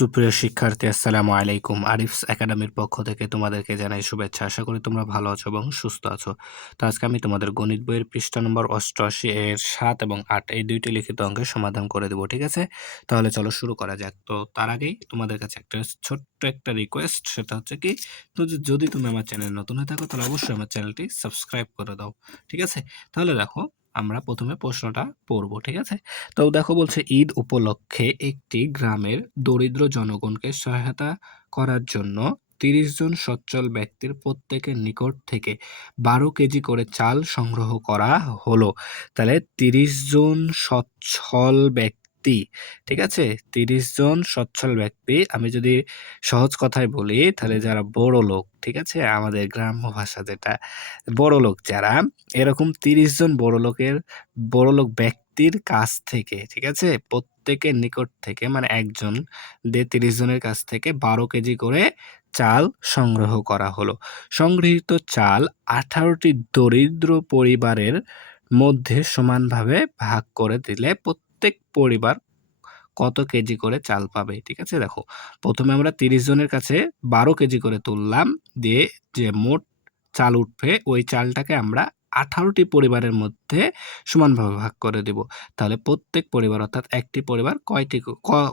সুপ্রিয় শিক্ষার্থী, আসসালামু আলাইকুম। আরিফস একাডেমির পক্ষ থেকে তোমাদেরকে জানাই শুভেচ্ছা। আশা করি তোমরা ভালো আছো এবং সুস্থ আছো। তো আজকে আমি তোমাদের গণিত বইয়ের পৃষ্ঠা নম্বর 88 এর ৭ এবং ৮ এই দুইটি লিখিত অঙ্কের সমাধান করে দেব, ঠিক আছে? তাহলে চলো শুরু করা যাক। তো তার আগেই তোমাদের কাছে একটা ছোট্ট একটা রিকোয়েস্ট, সেটা হচ্ছে কি, তো যদি তুমি আমার চ্যানেলে নতুন হয়ে থাকো তাহলে অবশ্যই আমার চ্যানেলটি সাবস্ক্রাইব করে দাও, ঠিক আছে? তাহলে দেখো, আমরা প্রথমে প্রশ্নটা পড়ব, ঠিক আছে? তো দেখো, বলছে ঈদ উপলক্ষে একটি গ্রামের দরিদ্র জনগণকে সহায়তা করার জন্য ৩০ জন সচ্ছল ব্যক্তির প্রত্যেকের নিকট থেকে ১২ কেজি করে চাল সংগ্রহ করা হলো। তাহলে ৩০ জন সচ্ছল ব্যক্তি, ঠিক আছে? ৩০ জন সচ্ছল ব্যক্তি, আমি যদি সহজ কথায় বলি তাহলে যারা বড় লোক, ঠিক আছে? আমাদের গ্রাম্য ভাষা যেটা, বড় লোক যারা, এরকম ৩০ জন বড়লোক ব্যক্তির কাছ থেকে, ঠিক আছে? প্রত্যেকের নিকট থেকে, মানে একজন দিয়ে ৩০ জনের কাছ থেকে ১২ কেজি করে চাল সংগ্রহ করা হলো। সংগৃহীত চাল ১৮টি দরিদ্র পরিবারের মধ্যে সমানভাবে ভাগ করে দিলে প্রত্যেক পরিবার কত কেজি করে চাল পাবে, ঠিক আছে? দেখো, প্রথমে আমরা ৩০ জনের কাছে ১২ কেজি করে তুললাম, দিয়ে যে মোট চাল উঠবে ওই চালটাকে আমরা ১৮টি পরিবারের মধ্যে সমানভাবে ভাগ করে দেব। তাহলে প্রত্যেক পরিবার, অর্থাৎ একটি পরিবার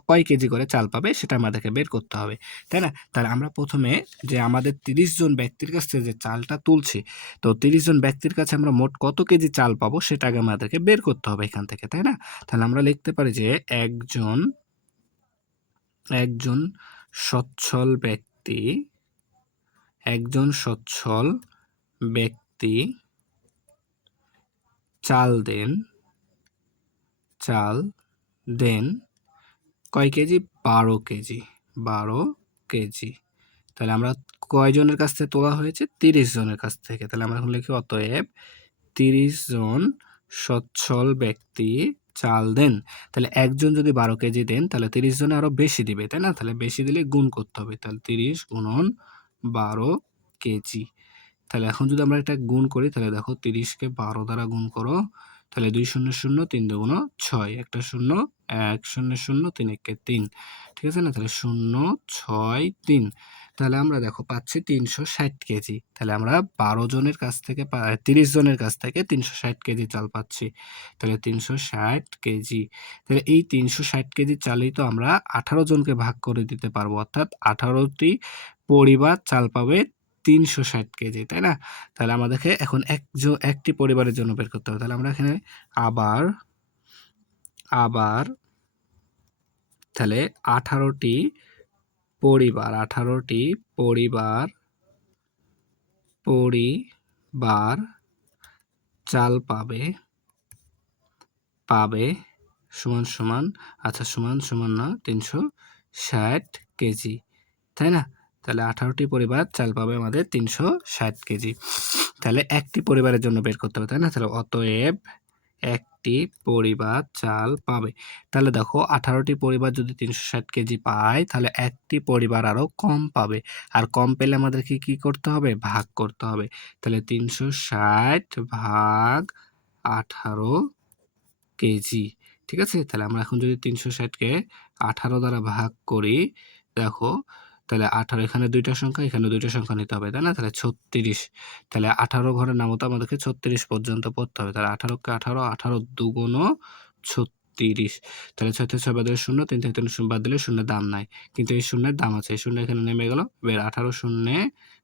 কয় কেজি করে চাল পাবে সেটা আমাদেরকে বের করতে হবে, তাই না? তাহলে আমরা প্রথমে যে আমাদের ৩০ জন ব্যক্তির কাছ থেকে যে চালটা তুলছি, তো ৩০ জন ব্যক্তির কাছে আমরা মোট কত কেজি চাল পাবো সেটা আগে আমাদেরকে বের করতে হবে এখান থেকে, তাই না? তাহলে আমরা লিখতে পারি যে একজন সচ্ছল ব্যক্তি, একজন সচ্ছল ব্যক্তি চাল দেন কয় কেজি? ১২ কেজি। ১২ কেজি। তাহলে আমরা কয়জনের কাছ থেকে তোলা হয়েছে? ৩০ জনের কাছ থেকে। তাহলে আমরা এখন লিখি, অতএব ৩০ জন সচ্ছল ব্যক্তি চাল দেন। তাহলে একজন যদি ১২ কেজি দেন তাহলে ৩০ জনে আরো বেশি দিবে, তাই না? তাহলে বেশি দিলে গুণ করতে হবে। তাহলে ৩০ গুণন ১২ কেজি। তাহলে এখন যদি আমরা এটা গুণ করি, তাহলে দেখো ৩০ কে ১২ দ্বারা গুণ করো, তাহলে ২ শূন্য শূন্য, ৩ দুগুণ ৬, একটা শূন্য, ১ শূন্য শূন্য, ৩ একে ৩, ঠিক আছে না? তাহলে ০ ৬ ৩। তাহলে আমরা দেখো পাচ্ছি ৩৬০ কেজি। তাহলে আমরা ১২ জনের কাছ থেকে ৩০ জনের কাছ থেকে ৩৬০ কেজি চাল পাচ্ছি। তাহলে ৩৬০ কেজি। তাহলে এই ৩৬০ কেজি চালেই তো আমরা ১৮ জনকে ভাগ করে দিতে পারবো, অর্থাৎ ১৮টি পরিবার চাল পাবে ৩৬০ কেজি, তাই না? তাহলে আমাদেরকে এখন একটি পরিবারের জন্য বের করতে হবে। তাহলে আমরা এখানে আবার তাহলে ১৮টি পরিবার চাল পাবে সমান, আচ্ছা, সমান না, ৩৬০ কেজি, তাই না? তাহলে ১৮টি পরিবার চাল পাবে আমাদের ৩৬০ কেজি। তাহলে একটি পরিবারের জন্য বের করতে হবে, তাই না? তাহলে অতএব একটি পরিবার চাল পাবে। তাহলে দেখো, ১৮টি পরিবার যদি ৩৬০ কেজি পায় তাহলে একটি পরিবার আরো কম পাবে। আর কম পেলে আমাদেরকে কি করতে হবে? ভাগ করতে হবে। তাহলে ৩৬০ ভাগ ১৮ কেজি, ঠিক আছে? তাহলে আমরা এখন যদি ৩৬০ কে ১৮ দ্বারা ভাগ করি, দেখো, তাহলে ১৮, এখানে ২টা সংখ্যা, এখানে ২টা সংখ্যা নিতে হবে, তাই না? তাহলে ৩৬। তাহলে ১৮ ঘরের নামতা আমাদেরকে ৩৬ পর্যন্ত পড়তে হবে। তাহলে ১৮ কে ১৮, ১৮ দুগুণ ৩৬। তাহলে ৬ থেকে ৬ বাদ দিলে ০, ৩ থেকে ৩ শূন্য বাদ দিলে শূন্যের দাম নাই। কিন্তু এই শূন্যের দাম আছে। এই শূন্য এখানে নেমে গেল। ১৮ শূন্যে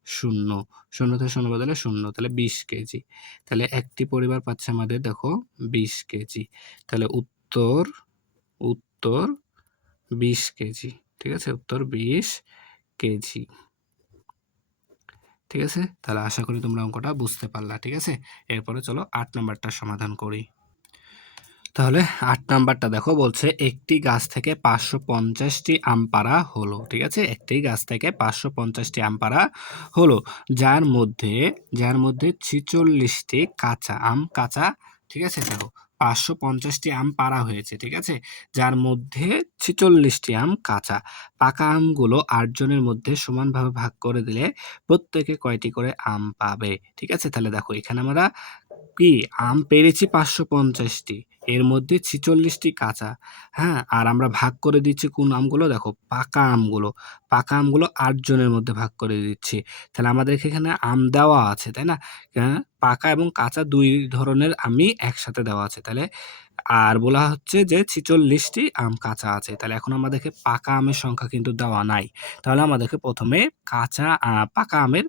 ০, ০ থেকে ০ বাদ দিলে ০, তাহলে ২০ কেজি। তাহলে একটি পরিবার পাচ্ছে আমাদের, দেখো, ২০ কেজি। তাহলে উত্তর ২০ কেজি, ঠিক আছে? উত্তর ২০ কেজি, ঠিক আছে? তাহলে আশা করি তোমরা অঙ্কটা বুঝতে পারলা, ঠিক আছে? এরপরে চলো ৮ নাম্বারটা সমাধান করি। তাহলে ৮ নাম্বারটা দেখো, বলছে একটি গাছ থেকে ৫৫০টি আম পাড়া হলো, ঠিক আছে? একটি গাছ থেকে ৫৫০টি আম পাড়া হলো, যার মধ্যে ৪৬টি কাঁচা, ঠিক আছে? দেখো, ৫৫০টি আম পাড়া হয়েছে, ঠিক আছে? যার মধ্যে ৪৬টি আম কাঁচা। পাকা আমগুলো ৮ জনের মধ্যে সমানভাবে ভাগ করে দিলে প্রত্যেকে কয়টি করে আম পাবে, ঠিক আছে? তাহলে দেখো, এখানে আমরা কি আম পেড়েছি ৫৫০টি, এর মধ্যে ৪৬টি কাঁচা, হ্যাঁ? আর আমরা ভাগ করে দিচ্ছি কোন আমগুলো? দেখো পাকা আমগুলো। পাকা আমগুলো ৮ জনের মধ্যে ভাগ করে দিচ্ছি। তাহলে আমাদেরকে এখানে আম দেওয়া আছে, তাই না? হ্যাঁ? পাকা এবং কাঁচা ২ ধরনের আমই একসাথে দেওয়া আছে। তাহলে আর বলা হচ্ছে যে ৪৬ টি আম কাঁচা আছে। তাহলে এখন আমাদেরকে পাকা আমের সংখ্যা কিন্তু দেওয়া নাই। তাহলে আমাদেরকে ১ম এ পাকা আমের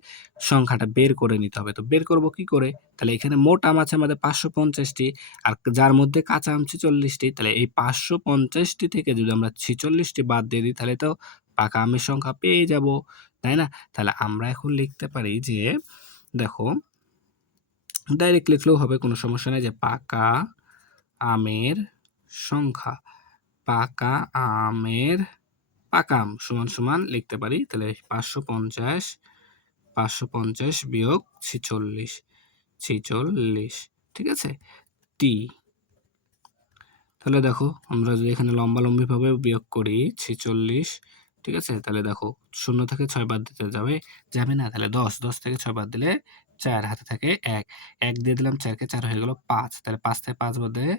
সংখ্যাটা বের করে নিতে হবে। তো বের করব কি করে? তাহলে এখানে মোট আম আছে আমাদের ৫৫০ টি, আর যার মধ্যে কাঁচা আম ৪৬ টি। তাহলে এই ৫৫০ টি থেকে যদি আমরা ৪৬ টি বাদ দিয়ে দিই তাহলে তো পাকা আমের সংখ্যা পেয়ে যাব, তাই না? তাহলে আমরা এখন লিখতে পারি যে দেখো, ডাইরেক্ট লিখলেও হবে, কোনো সমস্যা নাই, যে পাকা আমের সংখ্যা, পাকা আমের পাকা আম সমান লিখতে পারি তাহলে ৫৫০ বিয়োগ ৪৬, ঠিক আছে? টি। তাহলে দেখো আমরা যদি এখানে লম্বালম্বিভাবে বিয়োগ করি ৪৬, ঠিক আছে? তাহলে দেখো ০ থেকে ৬ বাদ দিতে যাবে না। তাহলে ১০ থেকে ৬ বাদ দিলে ৪, হাতে থাকে ১, ১ দিয়ে দিলাম ৪ কে, ৪ হয়ে গেল ৫। তাহলে ৫ থেকে ৫ বাদ দিলে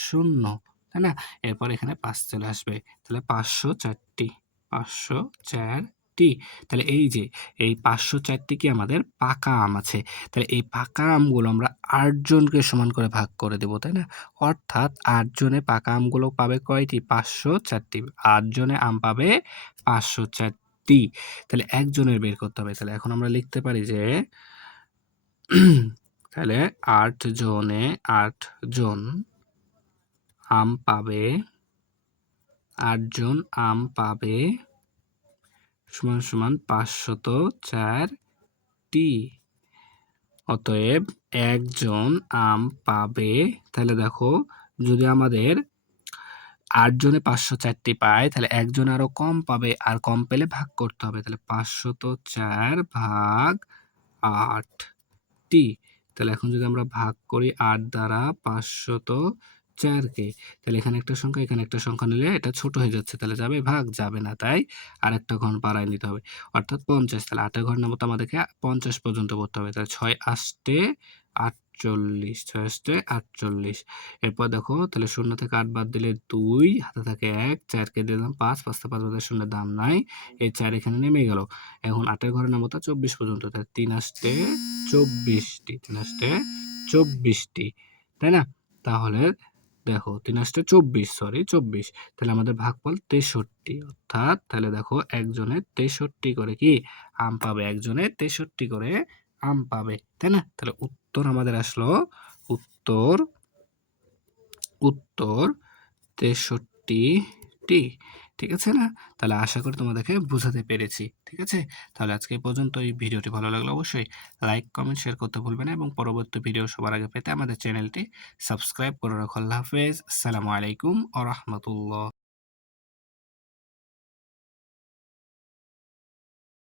০, তাই না? এরপর এখানে ৫ চলে আসবে। তাহলে ৫০৪টি, ৫০৪টি। তাহলে এই যে এই ৫০৪টি কি আমাদের পাকা আম আছে। তাহলে এই পাকা আমগুলো আমরা ৮ জনকে সমান করে ভাগ করে দেব, তাই না? অর্থাৎ ৮ জনে পাকা আমগুলো পাবে কয়টি? ৫০৪টি। ৮ জনে আম পাবে ৫০৪টি। তাহলে ১ জনের বের করতে হবে। তাহলে এখন আমরা লিখতে পারি যে তাহলে ৮ জনে ৮ জন আম পাবে, ৮ জন আম পাবে সমান ৫০৪টি। অতএব ১ জন আম পাবে। তাহলে দেখো যদি আমাদের ৮ জনে ৫০৪টি পায় তাহলে ১ জন আরো কম পাবে, আর কম পেলে ভাগ করতে হবে। তাহলে ৫০৪ ভাগ ৮ টি। তাহলে এখন যদি আমরা ভাগ করি ৮ দ্বারা ৫০৪ কে, তাহলে এখানে একটা সংখ্যা এখানে একটা সংখ্যা নিলে এটা ছোট হয়ে যাচ্ছে। তাহলে যাবে ভাগ? যাবে না। তাই আরেকটা ঘর বাড়ায় নিতে হবে। অর্থাৎ ৫০। তাহলে ৮ এর ঘর নামতে আমাদেরকে ৫০ পর্যন্ত পড়তে হবে। তাহলে ৬ আষ্টে ৪৮, ৬ আষ্টে ৪৮। এরপর দেখো তাহলে ০ থেকে ৮ বাদ দিলে ২, হাতে থাকে ১, ৪ কে দিলাম ৫, ৫ থেকে ৫ বাদ দিলে ০ দাম নাই। এই ৪ এখানে নেমে গেল। এখন ৮ এর ঘরে নামতা ২৪ পর্যন্ত। তাহলে ৩ আষ্টে ২৪টি, ৩ আষ্টে ২৪টি, তাই না? তাহলে দেখো ৩ আষ্টে ২৪, ২৪। তাহলে আমাদের ভাগফল ৬৩। অর্থাৎ তাহলে দেখো একজনে ৬৩ করে কি আম পাবে, একজনে ৬৩ করে আম পাবে, তাই না? তাহলে উত্তর আমাদের আসলো উত্তর উত্তর ৬৩টি। ঠিক আছে না? তাহলে আশা করি তোমাদেরকে বুঝাতে পেরেছি। ঠিক আছে? তাহলে আজকে এই পর্যন্তই। ভিডিওটি ভালো লাগলে অবশ্যই লাইক, কমেন্ট, শেয়ার করতে ভুলবে না এবং পরবর্তী ভিডিও সবার আগে পেতে আমাদের চ্যানেলটি সাবস্ক্রাইব করে রাখো। আল্লাহ হাফেজ। আসসালামু আলাইকুম ওয়া রাহমাতুল্লাহ।